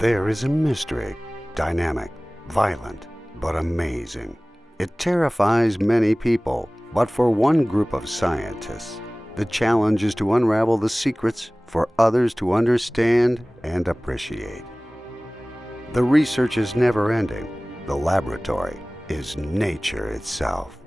There is a mystery, dynamic, violent, but amazing. It terrifies many people, but for one group of scientists, the challenge is to unravel the secrets for others to understand and appreciate. The research is never ending. The laboratory is nature itself.